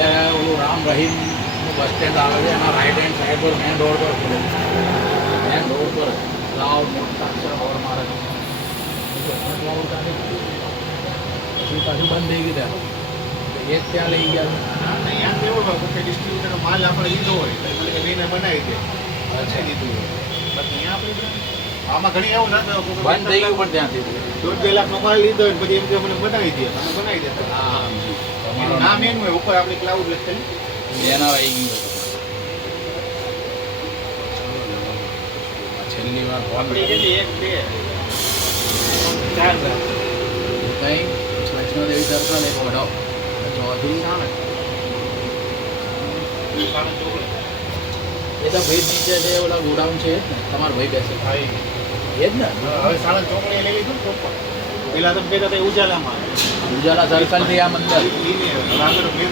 એટલે ઓલું Ram રહીમનું bus stand આવે છે એના રાઈટ હેન્ડ સાઈડ પર મેન રોડ પર ખુલે છે. મેન રોડ પર લાવ મોટા અક્ષર ઓર મારે પછી પાછું બંધ થઈ ગયું ત્યાં એ જ ત્યાં લઈ ગયા. અહીંયા કેવું હોય કે ડિસ્ટ્રીબ્યુટરનો માલ આપણે લીધો હોય એટલે કે લઈને બનાવી દે અચ્છા દીધું હોય બાકી અહીંયા આપણે આમાં ઘણી એવું નથી બંધ થઈ ગયું પણ ત્યાંથી 1.5 લાખનો માલ લીધો હોય પછી એમ કે મને બનાવી દે તમે બનાવી દેતા હા એનું નામ એનું હોય ઉપર આપણે ક્લાઉડ લખેલું એના આવી ગયું છેલ્લી વાર આપણી કેટલી 1 2 4 કંઈ વૈષ્ણોદેવી સર્કલ એક વડો ચોથી એ તો ભેજ નીચે છે ઓલા ગોડાઉન છે જ ને તમારો ભાઈ બેસે એ જ ને હવે સાડા ચોકડી લઈ લીધું ને પેલા તો કહેતા હતા ઉજાલામાં ઉજાલા સર્કલથી આ મંદિર આગળ મેન